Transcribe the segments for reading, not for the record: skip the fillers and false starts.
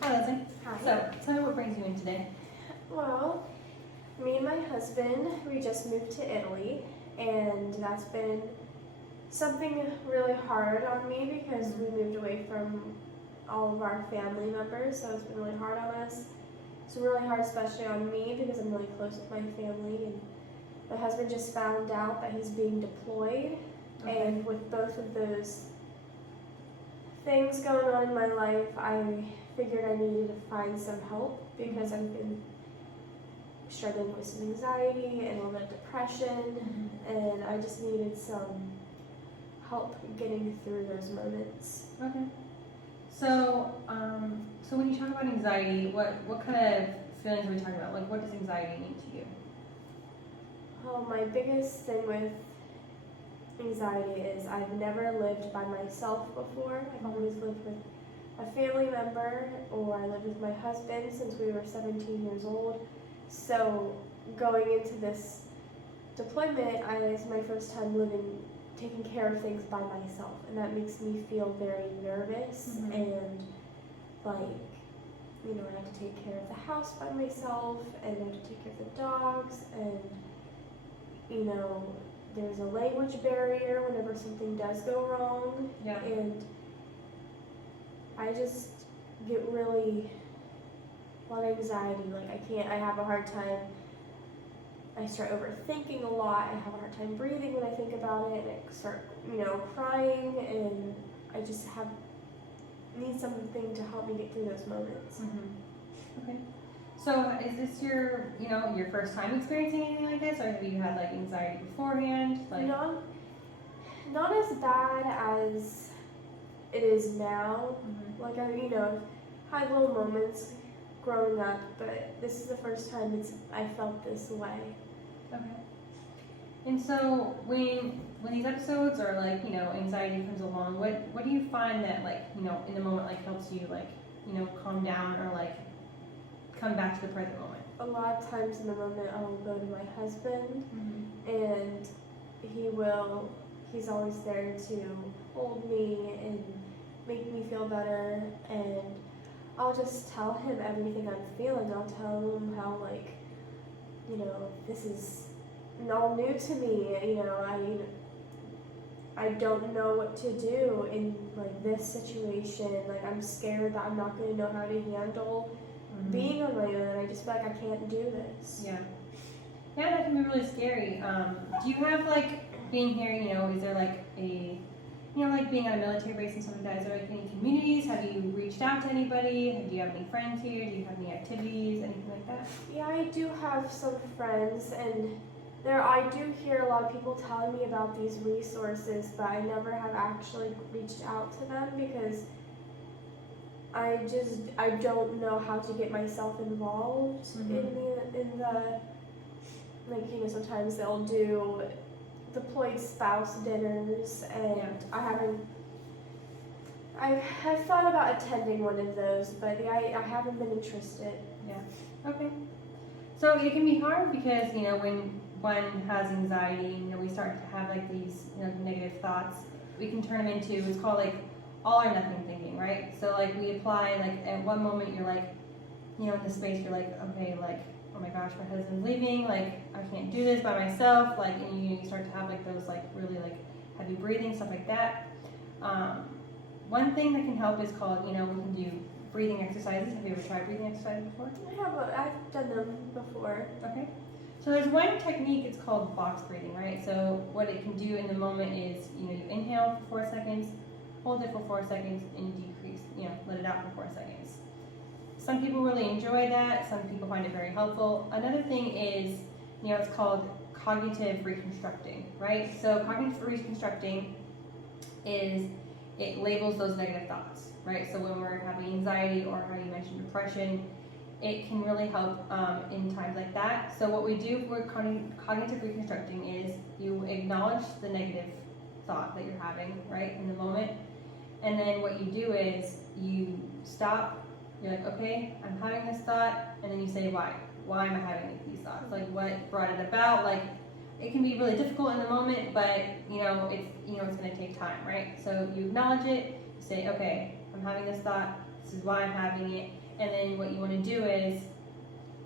Hi, Leslie. Hi. So, tell me what brings you in today. Well, me and my husband, we just moved to Italy, and that's been something really hard on me because we moved away from all of our family members, so it's been really hard on us. It's really hard, especially on me, because I'm really close with my family, and my husband just found out that he's being deployed, and with both of those things going on in my life, I figured I needed to find some help because I've been struggling with some anxiety and a little bit of depression, and I just needed some help getting through those moments. Okay. So, so when you talk about anxiety, what kind of feelings are we talking about? Like, what does anxiety mean to you? Well, my biggest thing with anxiety is I've never lived by myself before. I've always lived with a family member, or I lived with my husband since we were 17 years old. So going into this deployment, it's my first time taking care of things by myself, and that makes me feel very nervous and like, I have to take care of the house by myself, and I have to take care of the dogs, and there's a language barrier whenever something does go wrong. Yeah. And I just get really a lot of anxiety. Like I have a hard time. I start overthinking a lot. I have a hard time breathing when I think about it, and I start, crying, and I just need something to help me get through those moments. Okay. So, is this your first time experiencing anything like this, or have you had like anxiety beforehand? Like, not as bad as it is now. Like I had little moments growing up, but this is the first time I felt this way. Okay. And so when these episodes or anxiety comes along, what do you find that in the moment helps you calm down or come back to the present moment? A lot of times in the moment I will go to my husband, and he's always there to hold me and make me feel better, and I'll just tell him everything I'm feeling. I'll tell him how this is all new to me. I don't know what to do in this situation. I'm scared that I'm not going to know how to handle being on my own. I just feel like I can't do this. Yeah, that can be really scary. Do you have being here? Is there a being on a military base and stuff like that? Is there any communities? Have you reached out to anybody? Do you have any friends here? Do you have any activities? Anything like that? Yeah, I do have some friends, and I do hear a lot of people telling me about these resources, but I never have actually reached out to them because I don't know how to get myself involved in the sometimes they'll do deployed spouse dinners, and I've thought about attending one of those, but I haven't been interested. Yeah. Okay. So it can be hard because when one has anxiety, we start to have these negative thoughts. We can turn them into it's called all or nothing thinking, right? So we apply at one moment you're in the space you're okay, oh my gosh, my husband's leaving, I can't do this by myself, and you start to have those really heavy breathing, stuff like that. One thing that can help is called, we can do breathing exercises. Have you ever tried breathing exercises before? I've done them before. Okay. So there's one technique, it's called box breathing, right? So what it can do in the moment is, you inhale for 4 seconds, hold it for 4 seconds, and you decrease, let it out for 4 seconds. Some people really enjoy that. Some people find it very helpful. Another thing is, it's called cognitive reconstructing, right? So cognitive reconstructing is it labels those negative thoughts, right? So when we're having anxiety or how you mentioned depression, it can really help in times like that. So what we do for cognitive reconstructing is you acknowledge the negative thought that you're having, right, in the moment. And then what you do is you stop. You're okay, I'm having this thought, and then you say why. Why am I having these thoughts? What brought it about? It can be really difficult in the moment, but it's it's going to take time, right? So you acknowledge it. You say, okay, I'm having this thought. This is why I'm having it. And then what you want to do is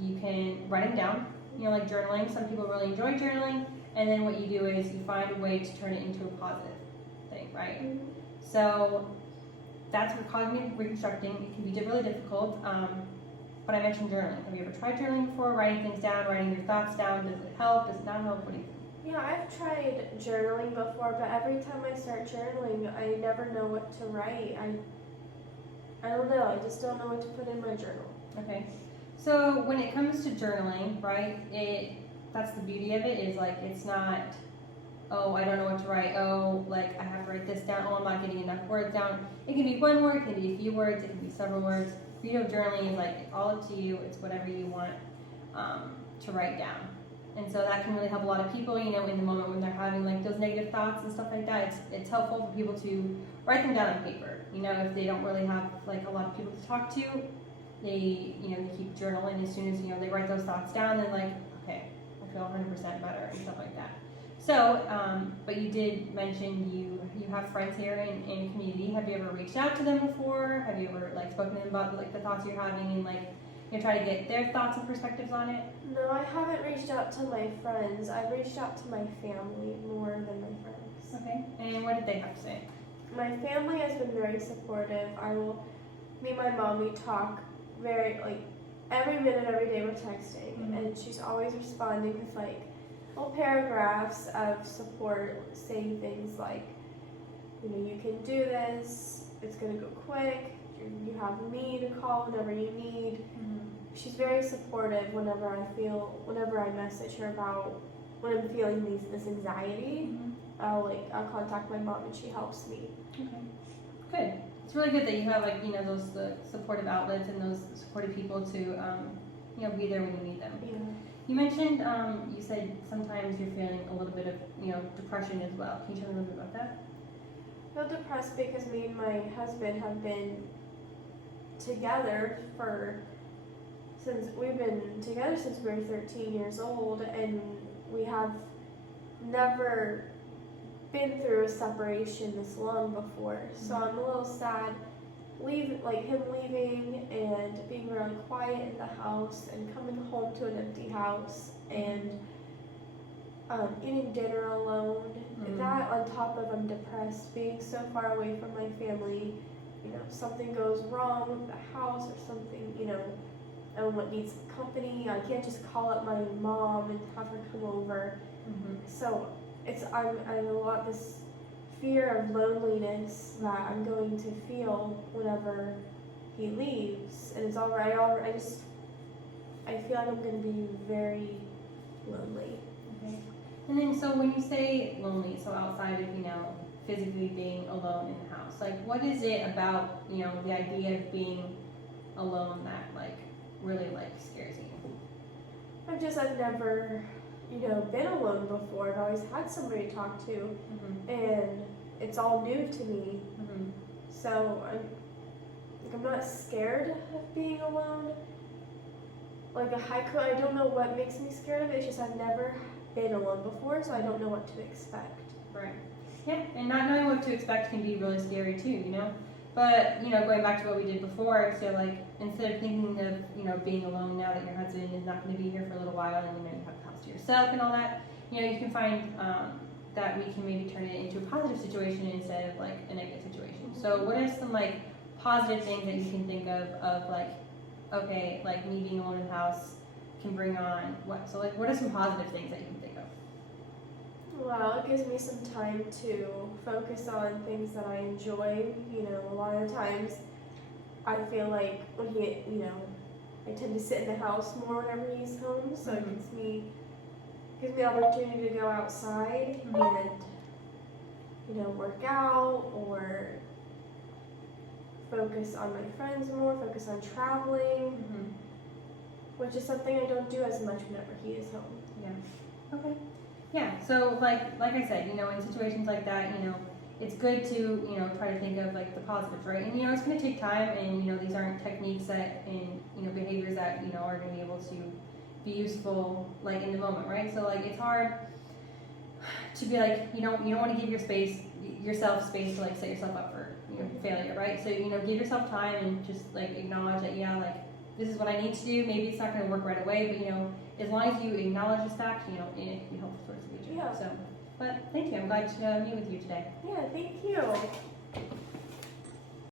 you can write them down, you know, like journaling. Some people really enjoy journaling. And then what you do is you find a way to turn it into a positive thing, right? Mm-hmm. So that's for cognitive reconstructing. It can be really difficult. But I mentioned journaling. Have you ever tried journaling before? Writing things down, writing your thoughts down. Does it help? Does it not help? What do you think? Yeah, I've tried journaling before, but every time I start journaling, I never know what to write. I don't know. I just don't know what to put in my journal. Okay. So when it comes to journaling, right, that's the beauty of it is like it's not, oh, I don't know what to write. Oh, like I have to write this down. Oh, I'm not getting enough words down. It can be one word, it can be a few words, it can be several words. Creative journaling is like all up to you. It's whatever you want to write down. And so that can really help a lot of people, you know, in the moment when they're having like those negative thoughts and stuff like that. It's helpful for people to write them down on paper. You know, if they don't really have like a lot of people to talk to, they keep journaling. As soon as, you know, they write those thoughts down, then like, okay, I feel 100% better and stuff like that. So, but you did mention you have friends here in the community. Have you ever reached out to them before? Have you ever like spoken to them about like the thoughts you're having and like, you know, try to get their thoughts and perspectives on it? No, I haven't reached out to my friends. I've reached out to my family more than my friends. Okay. And what did they have to say? My family has been very supportive. Me and my mom, we talk very, like, every minute, every day we're texting. Mm-hmm. And she's always responding with, like, little paragraphs of support, saying things like, you know, you can do this, it's going to go quick, you have me to call whenever you need. Mm-hmm. She's very supportive whenever I message her about when I'm feeling this anxiety. Mm-hmm. I'll contact my mom and she helps me. Okay. Good. It's really good that you have like, you know, those supportive outlets and those supportive people to, you know, be there when you need them. Yeah. You mentioned, you said sometimes you're feeling a little bit of, you know, depression as well. Can you tell me a little bit about that? I feel depressed because me and my husband have been together since we were 13 years old, and we have never been through a separation this long before. So I'm a little sad him leaving and being really quiet in the house and coming home to an empty house and eating dinner alone. Mm-hmm. That on top of I'm depressed, being so far away from my family. You know, if something goes wrong with the house or something, you know, what needs company, I can't just call up my mom and have her come over. Mm-hmm. So I'm a lot this fear of loneliness that I'm going to feel whenever he leaves, and it's all right. I feel like I'm going to be very lonely. Okay. And then, so when you say lonely, so outside of, you know, physically being alone in the house, like what is it about, you know, the idea of being alone that like really like scares you? I've never, you know, been alone before. I've always had somebody to talk to, Mm-hmm. and it's all new to me. Mm-hmm. So I'm not scared of being alone. Like a haiku, I don't know what makes me scared of it. It's just I've never been alone before, so I don't know what to expect. Right. Yeah, and not knowing what to expect can be really scary too, you know? But, you know, going back to what we did before, so like, instead of thinking of, you know, being alone now that your husband is not going to be here for a little while and, you know, you have the house to yourself and all that, you know, you can find that we can maybe turn it into a positive situation instead of like a negative situation. So what are some like positive things that you can think of like, okay, like me being alone in the house can bring on what? So like, what are some positive things that you can think of? Well, it gives me some time to focus on things that I enjoy. You know, a lot of times I feel like when I tend to sit in the house more whenever he's home, so it gives me the opportunity to go outside and, you know, work out or focus on my friends more, focus on traveling, which is something I don't do as much whenever he is home. Yeah. Okay. Yeah. So like I said, you know, in situations like that, you know, it's good to, you know, try to think of like the positives, right? And you know, it's going to take time, and you know, these aren't techniques and you know, behaviors that you know are going to be able to be useful like in the moment, right? So like it's hard to be like, you don't want to give your yourself space to like set yourself up for failure, right? So give yourself time and just like acknowledge that like this is what I need to do. Maybe it's not going to work right away, but as long as you acknowledge this fact, it can be helpful towards the future. Yeah. So, but thank you. I'm glad to meet with you today. Yeah, thank you.